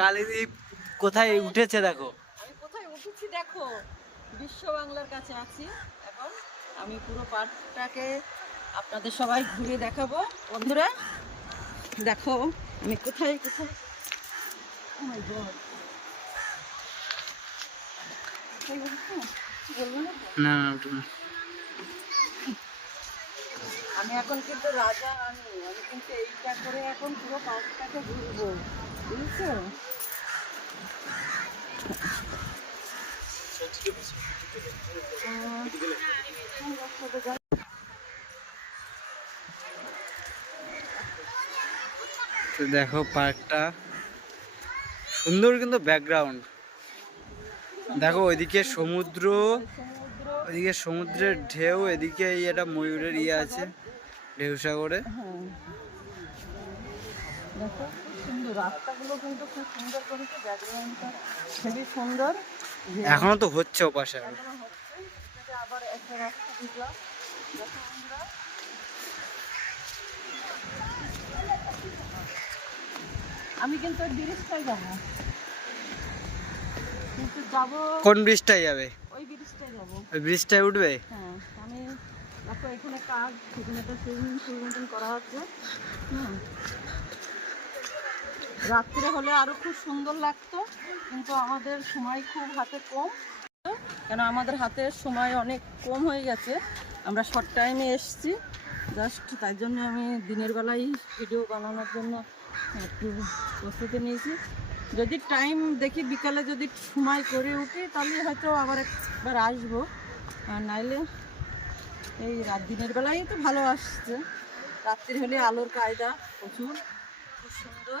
কালীদ্বীপ কোথায় উঠেছে দেখো? আমি কোথায় উঠেছি দেখো? বিশ্ব বাংলার কাছে আছি। এখন আমি পুরো পার্কটাকে আপনাদের সবাই ঘুরে দেখাবো। বন্ধুরা দেখো আমি কোথায় কোথায়? Oh না না। আমি এখন কিন্তু রাজা আমি আমি কিন্তু এইটা করে এখন পুরো পার্কটাকে ঘুরবো। তো দেখো পার্কটা সুন্দর কিন্তু ব্যাকগ্রাউন্ড দেখো ওইদিকে সমুদ্র, ওইদিকে সমুদ্রের ঢেউ, এদিকে এই একটা ময়ূরের ইয়ে আছে, ঢেউ সাগরে। দেখো খুব সুন্দর। রাস্তাগুলো কিন্তু খুব সুন্দর করেছে ব্যাকগ্রাউন্ডটা খুবই সুন্দর। এখনও তো হচ্ছে ও পাশে আরও। এখনও হচ্ছে এটা আবার একটা রাস্তা দেখো বন্ধুরা আমি কিন্তু ব্রিজটাই যাব। কিন্তু যাব কোন ব্রিজটাই যাবে? ওই ব্রিজটাই যাব। ওই ব্রিজটায় উঠবে? হ্যাঁ আমি দেখো এখানে কাজ সেখানে তো সুইমিং পুল মতন করা হচ্ছে। হুম। রাত্রে হলে আরও খুব সুন্দর লাগতো, কিন্তু আমাদের সময় খুব হাতে কম। কেন, আমাদের হাতের সময় অনেক কম হয়ে গেছে। আমরা শর্ট টাইমে এসেছি। জাস্ট তাই জন্য আমি দিনের বেলায় ভিডিও বানানোর জন্য একটু প্রস্তুতি নিয়েছি। যদি টাইম দেখি, বিকালে যদি সময় করে উঠি, তাহলে হয়তো আবার একবার আসব। আর নাইলে এই রাত দিনের বেলায় তো ভালো আসছে। রাত্রির হলে আলোর কায়দা প্রচুর, খুব সুন্দর।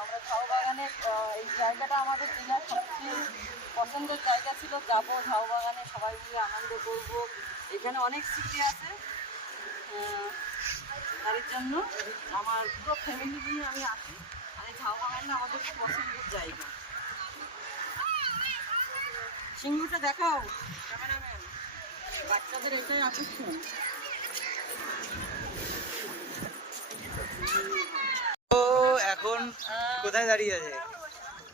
আমরা ঝাউ বাগানে এই জায়গাটা আমাদের দিনার সবচেয়ে পছন্দের জায়গা ছিল। যাব ঝাউ বাগানে সবাই মিলে আনন্দ করব। এখানে অনেক স্মৃতি আছে তার জন্য আমার পুরো ফ্যামিলি নিয়ে আমি আসি। আর এই ঝাউ বাগানটা আমাদের খুব পছন্দের জায়গা। সিংহটা দেখাও। বাচ্চাদের এটাই আকর্ষণ তো এখন কোথায় দাঁড়িয়ে আছে?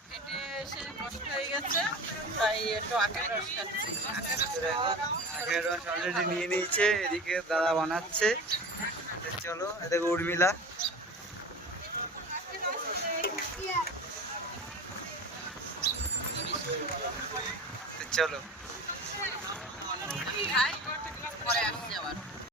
পেটে এসে কষ্ট হয়ে গেছে তাই একটু আখের রস খাচ্ছি। আখের রস খাওয়ার আগের রস অলরেডি নিয়ে নিয়েছে এদিকে দাদা বানাচ্ছে। চলো এদিকে উর্মিলা। চলো। পরে আসছি আবার।